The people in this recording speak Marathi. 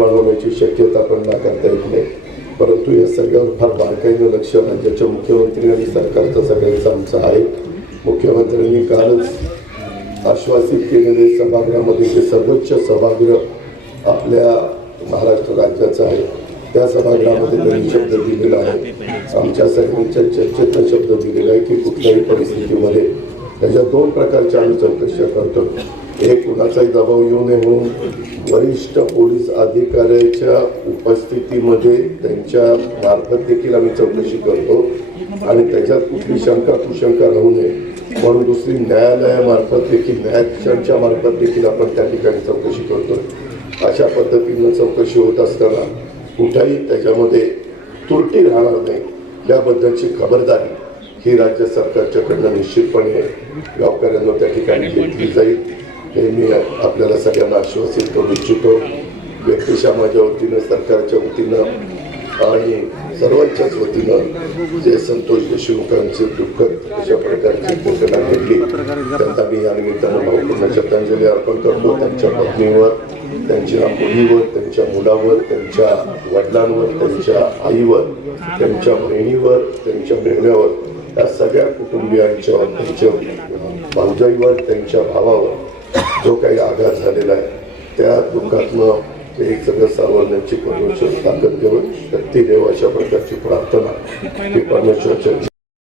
निर्माण होण्याची शक्यता आपण नाकारता येत नाही. परंतु या सगळ्यावर फार बारकाईनं लक्ष राज्याच्या मुख्यमंत्री आणि सरकारचं सगळ्यांचं आमचं आहे. मुख्यमंत्र्यांनी कालच आश्वासित केलेले सभागृहामध्ये जे सर्वोच्च सभागृह आपल्या महाराष्ट्र राज्याचं आहे त्या सभागृहामध्ये त्यांनी शब्द दिलेला आहे. आमच्या सगळ्यांच्या चर्चेतला शब्द दिलेला आहे की कुठल्याही परिस्थितीमध्ये त्याच्या दोन प्रकारच्या आम्ही चौकशा करतो. एक कुणाचाही दबाव येऊ नये म्हणून वरिष्ठ पोलीस अधिकाऱ्याच्या उपस्थितीमध्ये त्यांच्या मार्फत देखील आम्ही चौकशी करतो. आणि त्याच्यात कुठली शंका कुशंका राहू नये. म्हणून दुसरी न्यायालयामार्फत देखील न्यायाधीशांच्या मार्फत देखील आपण त्या ठिकाणी चौकशी करतो. अशा पद्धतीनं चौकशी होत असताना कुठेही त्याच्यामध्ये त्रुटी राहणार नाही. याबद्दलची खबरदारी ही राज्य सरकारच्याकडनं निश्चितपणे गावकऱ्यांना त्या ठिकाणी घेतली जाईल. हे मी आपल्याला सगळ्यांना आश्वासित करू इच्छितो. व्यक्तिशा माझ्या वतीनं सरकारच्या वतीनं आणि सर्वांच्याच वतीनं जे संतोष देशमुखांचे दुःखद अशा प्रकारची घटना घडली त्यांना मी या निमित्तानं भावपूर्ण श्रद्धांजली अर्पण करतो. त्यांच्या पत्नीवर त्यांच्या मुलीवर त्यांच्या मुलावर त्यांच्या वडिलांवर त्यांच्या आईवर त्यांच्या बहिणीवर त्यांच्या मेहण्यावर या सगळ्या कुटुंबियांच्यावर त्यांच्या भाऊजाईवर त्यांच्या भावावर जो काही आघात झालेला आहे त्या दुःखातनं ते एक सगळं सावरण्याची परमेश्वर ताकद देवं शक्ती देव अशा प्रकारची प्रार्थना ही परमेश्वरच्या